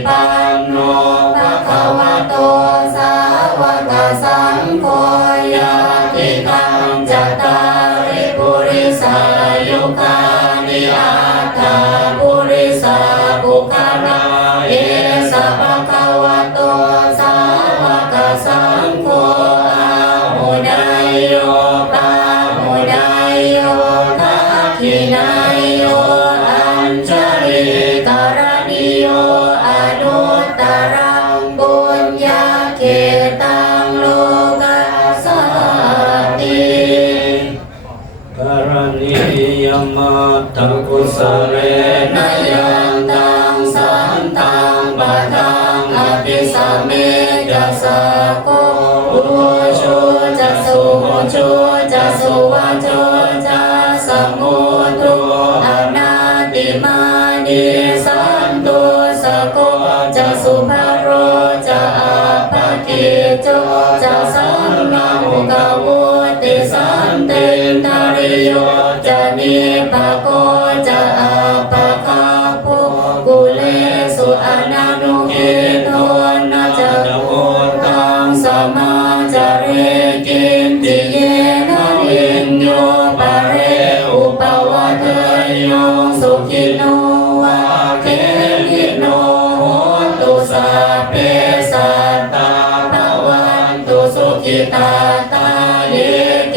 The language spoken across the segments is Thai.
Bye. สุเรนยังตังสันตังปะทังอภิสัมเม ตาลิก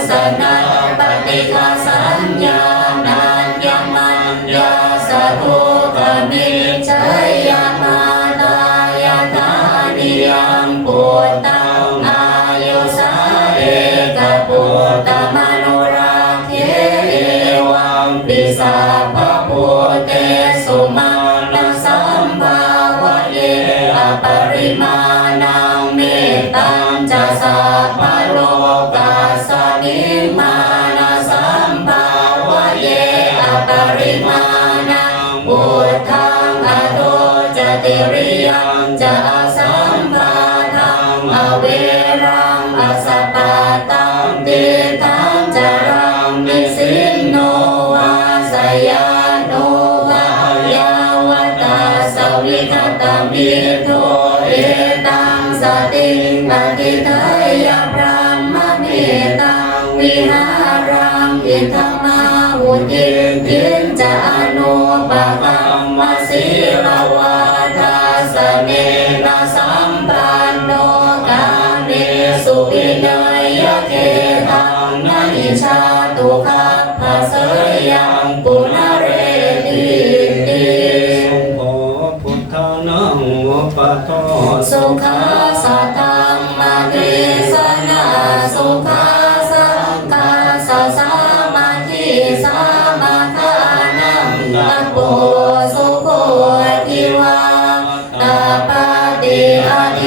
jaya.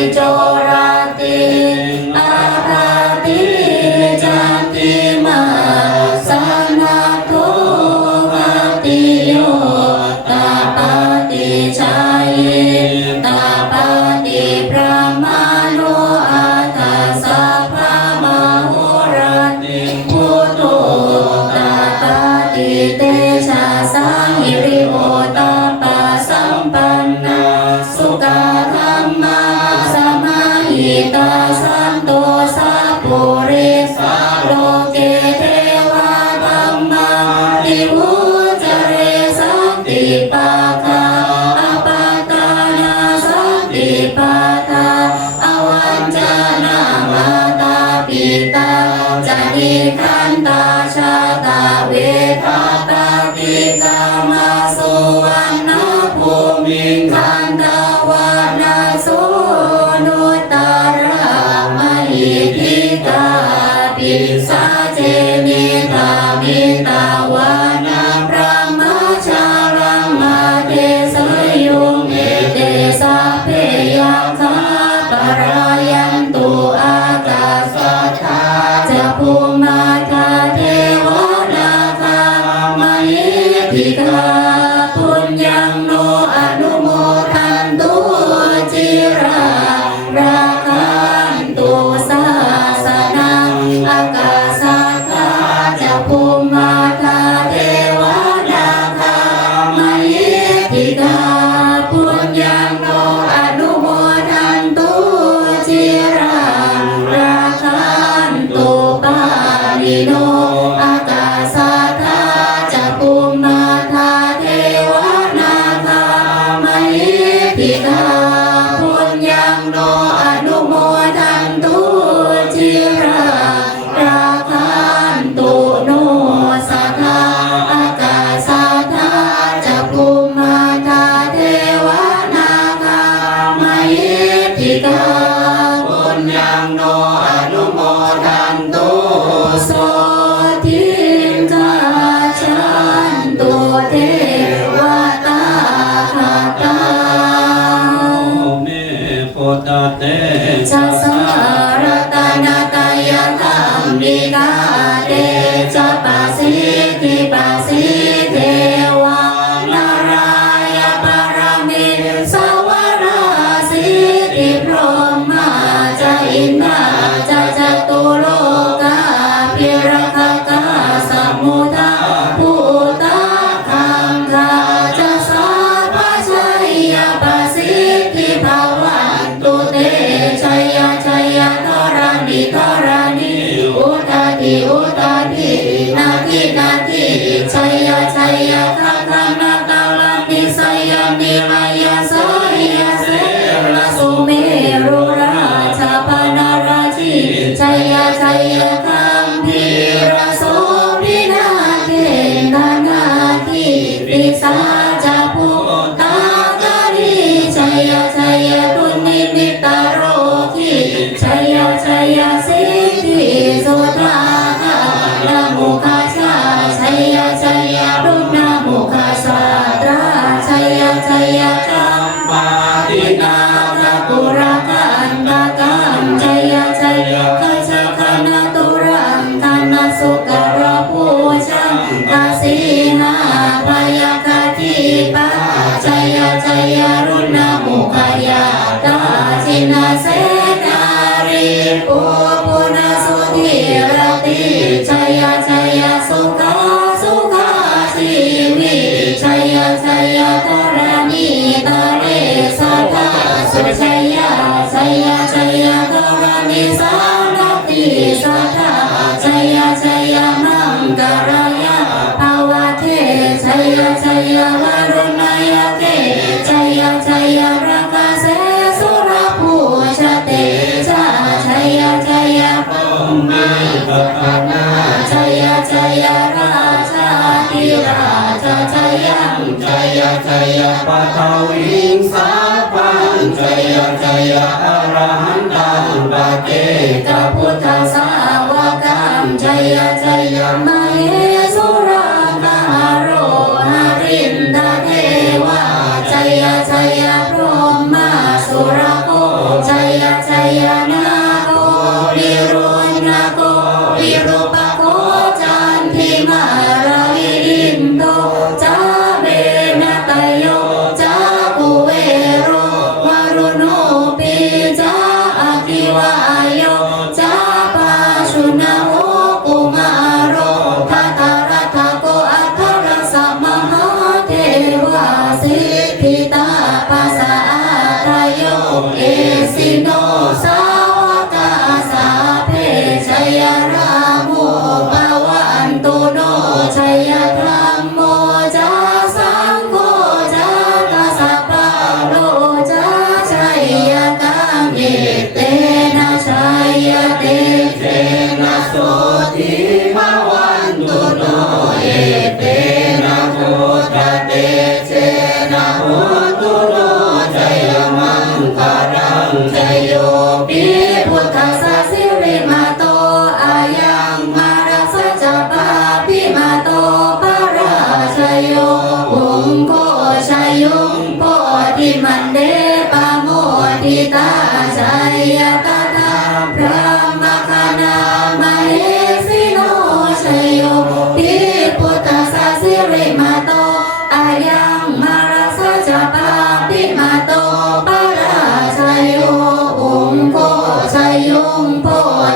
อ ปิ ทธ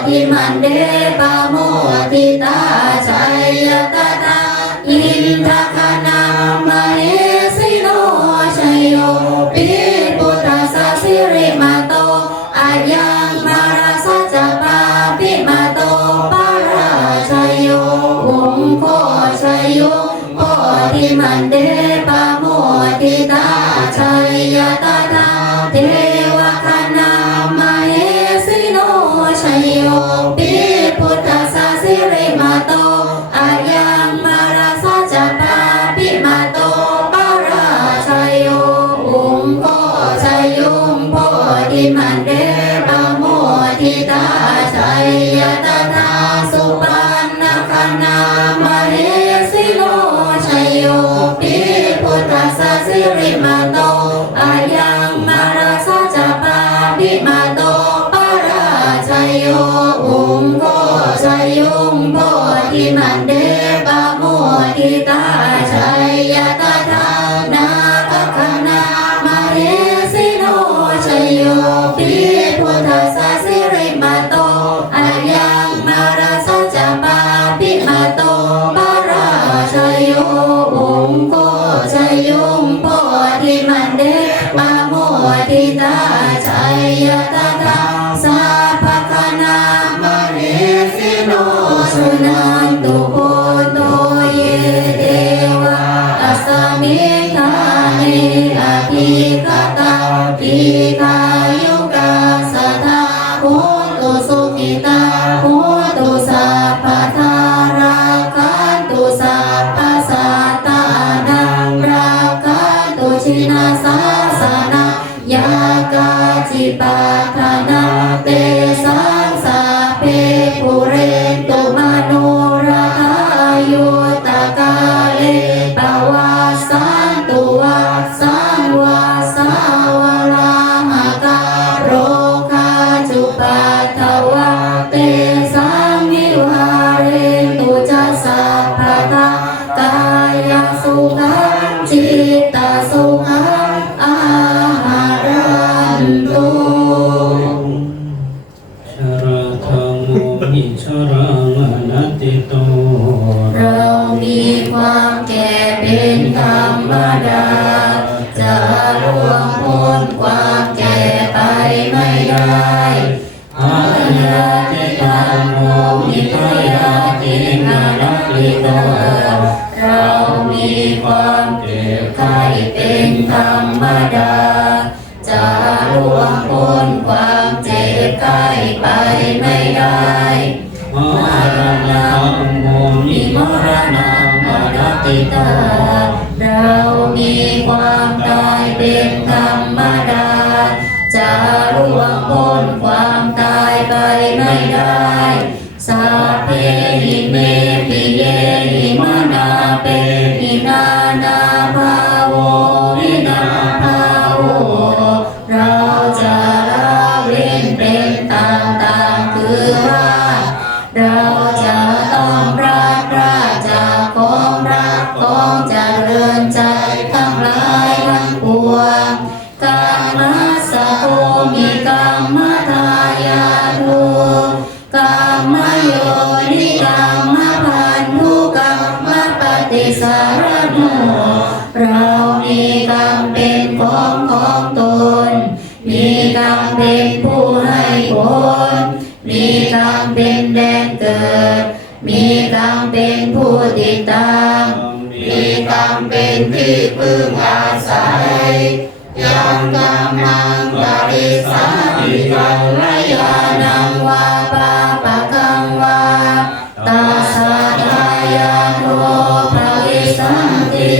imande ba We man. ปีกะตังทีกะ ที่พึ่งอาศัยยังกำลังบริสัทิกัลยาณังวาปาปะกังวาตาสาทายาโนภริสันติ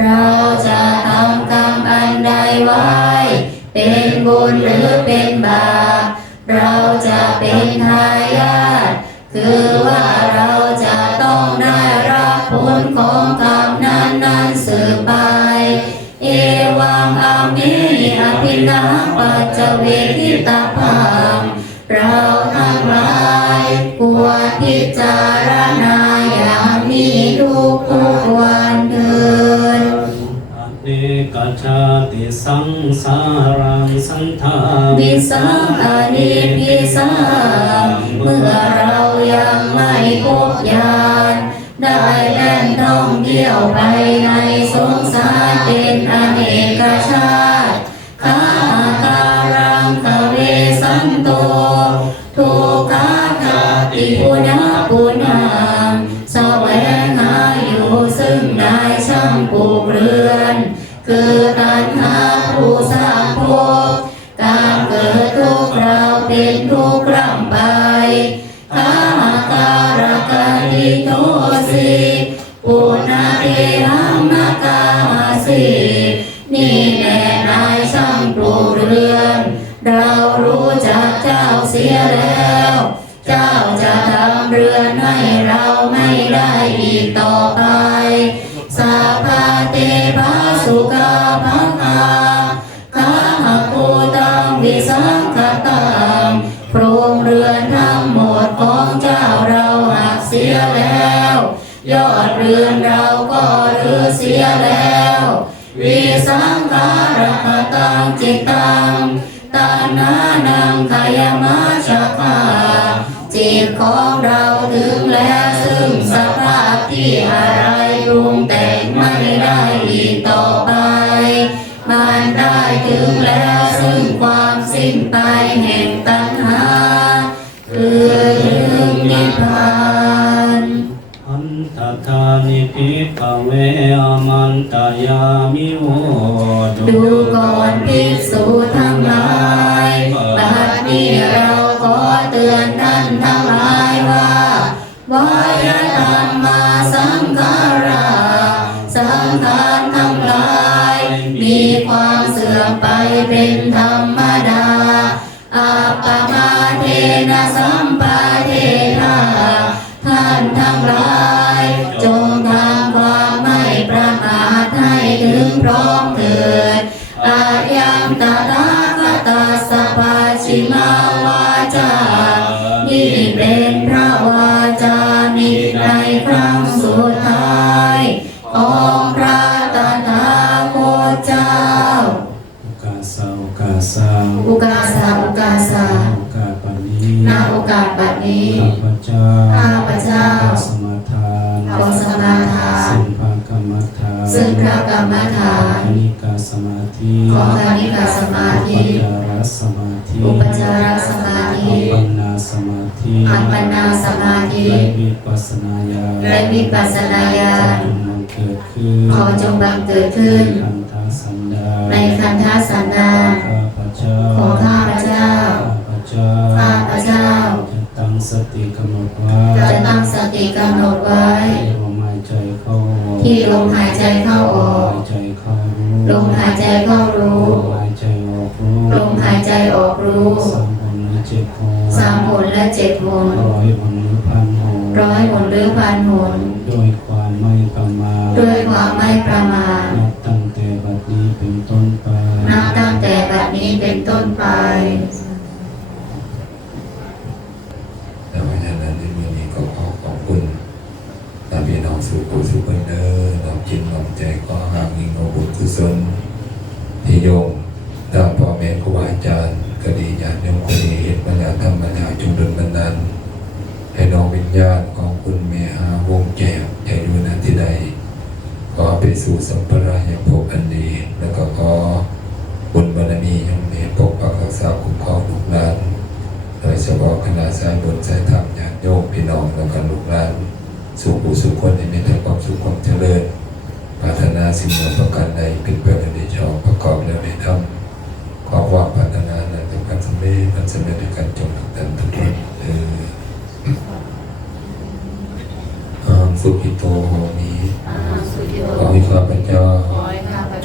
เราจะทำกรรมอันใดไว้ เป็นบุญหรือเป็นบาปเราจะเป็นทายาทคือว่าเราจะต้องได้รับผลของกรรม วังอามิอภินาปัจจเวทิตาพังเราทั้งหลายควรพิจารณาอย่างนี้ทุกทุกๆวันเถิดอเนกชาติสังสารังสันทาวิสังอานิพิสังเมื่อเรายังไม่พบญาณได้แล่นท่องเที่ยวไปในสงสารเป็นอเน เสียแล้ว เจ้าจะทำเรือนให้เราไม่ได้อีกต่อไป สาพาเตภาสุกาภาคาคาหกูตังวิสังขตังโครงเรือนทั้งหมดของเจ้าเราหักเสียแล้ว ยอดเรือนเราก็รื้อเสียแล้ว วิสังขารตังจิตตัง ตานานังขยมัชฌคาจิตของเราถึงแล้วซึ่งสภาพที่อะไรรุงแต่งไม่ได้อีกต่อไป มันได้ถึงแล้วซึ่งความสิ้นไปแห่านิพเวอมันตายามิโวดูก่อนภิกษุทั้งหลายบัดนี้เราขอเตือนท่านทั้งหลายว่าวายธรรมมาสังขาราสังขารทั้งหลาย มีความเสื่อมไปเป็นธรรมดาอาปมาเทนะสัมปาเทนะท่านทั้งหลาย สาอุกาสาอุกาสาโอกาสปันนี้ณโอกาสบัดนี้ข้าพเจ้าข้าพเจ้าขอสมาทานขอสมาทานซึ่งพระกรรมฐานซึ่งพระกรรมฐานคณิกาสมาธิของคณิกาสมาธิอุปจารสมาธิอุปจารสมาธิอัปปนาสมาธิอัปปนาสมาธิและวิปัสสนาญาณและวิปัสสนาญาณจงบังเกิดขึ้นขอจงบังเกิดขึ้นคันธสันดาในคันธสันดาน ข้าพเจ้าของข้าพเจ้าข้าพเจ้าข้าพเจ้าจะตั้งสติกำหนดไว้จะตั้งสติกำหนดไว้ ที่ลมหายใจเข้าออกที่ลมหายใจเข้าออกหายใจเข้ารู้ลมหายใจเข้ารู้ลมหายใจออกรู้ลมหายใจออกรู้สามผลและเจ็ดผลสามหนและเจ็ดหนร้อยผลหรือพันผลร้อยหนหรือพันหนด้วยความไม่ประมาทด้วยความไม่ประมาทนับตั้งแต่บัดนี้เป็นต้น นี้เป็นต้นไปแต่เพราะฉะนั้นในมือนี้ก็ขอขอบคุณตาพี่น้องสู่สู่คนเนอร์น้อมจิตน้อมใจก็หางยิงอาบุญกุศลที่โยมตามพ่อแม่ครูบาอาจารย์ก็ดีญาติโยมก็ดีเหตุปัญญาธรรมปัญญาจุงดลบันดาลให้ดวงวิญญาณของคุณเมหาวงแก้วใจดูนาที่ใดขอไปสู่สัมปรายภพอันดี แล้วก็ขอบุญบารมียังมีปกปักรัก ษาคุ้มครองลูกหลานโดยเฉพาะคณะสายบุญสายธรรมญาติโยมพี่น้องแล้วก็ลูกหลานสู่ผู้สู่คนในมีแต่ความสุขความเจริญปรารถนาสิ่งใดประการใดเป็นไปในดีชอบประกอบแล้วในธรรมขอความปรารถนานั้นเป็นการสำเร็จมันสำเร็จด้วยกันจงทุกท่านทุกคนเอออาสุขิโตโหมิอาสุโยขอให้ข้าพเจ้าขอให้ข้าพ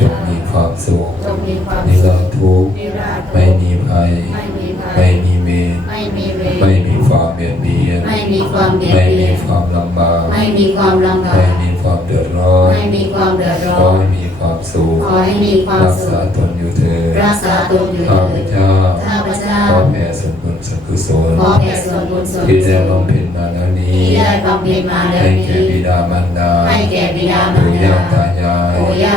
จเจ้างมีความสุขจงมีความนิสุราขทุกข์นิราทุกข์ไม่มีภัยไม่มีภัยไม่มีเวรไม่มีเวรไม่มีความเบียดเบียนไม่มีความเบียดไม่เบีมียนความลำบากไม่มีความลำบาไม่กมีความเดือดร้อนไม่มีความเดือดร้ขออนให้มีความสุขขอให้มีความรักสุษาขตนอยู่เถิดรักษาตนอยู่ข้าพเถิดเจ้าข้าพเจ้าขอแผ่ส่วนบุญส่วนกุศลขอแผ่ส่วนบุญส่วนที่กุศได้ลบำเพ็ญมาแล้วนี้ที่ได้บำเพ็ญมาแล้วให้นี้แก่บิดามารดาให้แก่บิดามารปู่ย่าดาตายายปู่ย่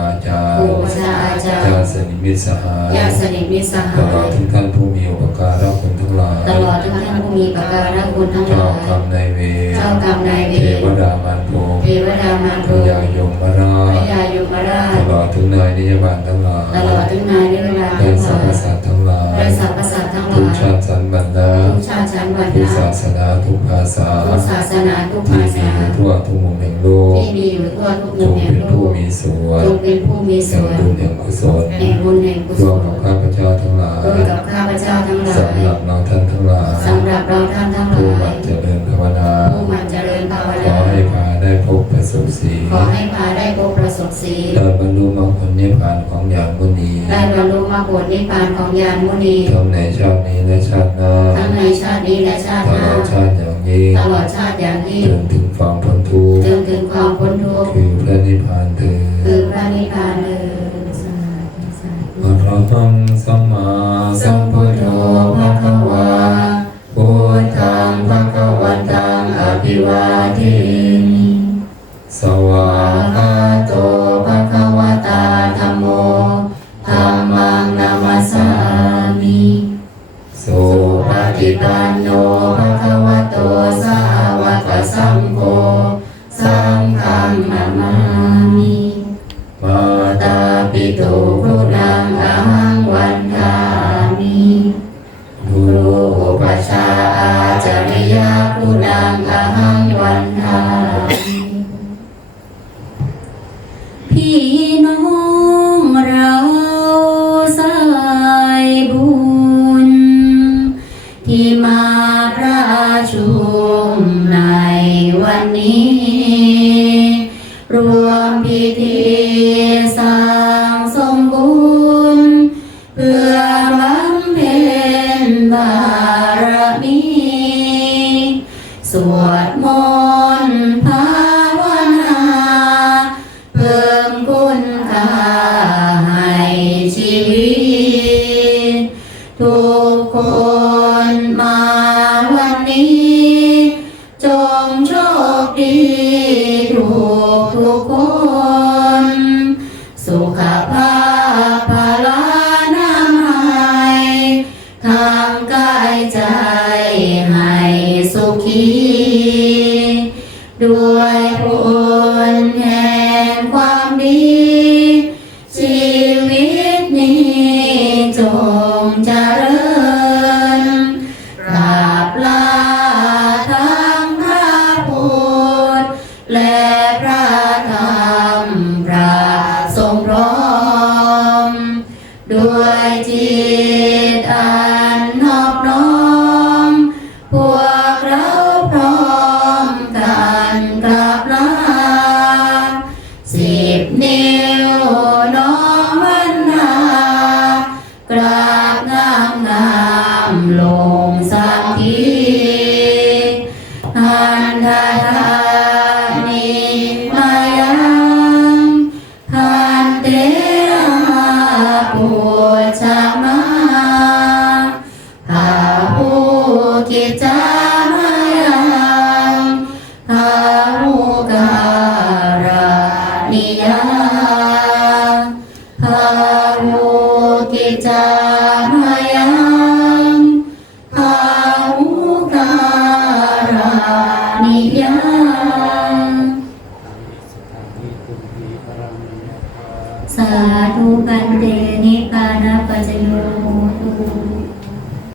าตายายครูประชาอาจารย์ครูประชาอาจารย์ญาติสนิทมิตรสหายญาติสนิทมิตรสหาตลอดยทุกท่านผู้มีอุปการะคุณทั้งหลายตลอดทุกท่านผู้มีประการะคุณทั้งหเจ้าลายกรรมนายเวรเจ้ากรรมนายเวเทรวดามารพรหมเทวดามารพพรหมญายมมาราพชญายมราชตลอดทุกนายนิยบาลทั้งหลายตลอดทุกนายนิรันดร์และสรรพสัตว์ทั้งหลายและสรรพาทุกชาติชั้นวรรทุกณะศาสนาทุกภาษาทุกศาสนาทุกที่ภามีษาอยู่ทั่วทุกมุมแห่งโลกที่มีอยู่ทั่วทุกจมุมงแห่เป็งนโลผู้กมีส่วจนงเป็นผู้มีแห่ส่งวนบุญแห่งกุศลแห่งบุญแห่งกุศร่วมลกับข้าพเจ้าทั้งหลายร่วมกับข้าพเจ้าทั้งหลายสำหรับเราท่านทั้งหลายสำหรับเราท่านทั้งหผู้ลามัย บประสบสีขอให้พาได้พบประสบสีลได้บรรลุมรรคผลนิพพานของญาณมุนีได้บรรลุมรรคผลนิพพานของญาณมุนีทั้งในชาตินี้และชาติหน้าทั้งในชาตินี้และชาติตหน้าลอดชาติอย่างยิ่งตลอดชาติอย่างยิ่งจนถึงความพ้นทุกข์จนถึงความพ้นทุกข์คือพระนิพพานเถิคือดพระนิพพานเลยสาธุสาธุอะระหังสัมมาสัมพุทโธภะคะวาพุทธังภะคะวันตังอภิวาเทมิ สวาคาโตภะคะวตาธัมโมธัมมังนามัสสามิสุปฏิปันโนภะคะวะโตสาวกสังโฆสังฆังนามามิมาตาปิตุพุนังอหังวันทามิบุรุปชฌาย์อาจาริยาพุนังอหัง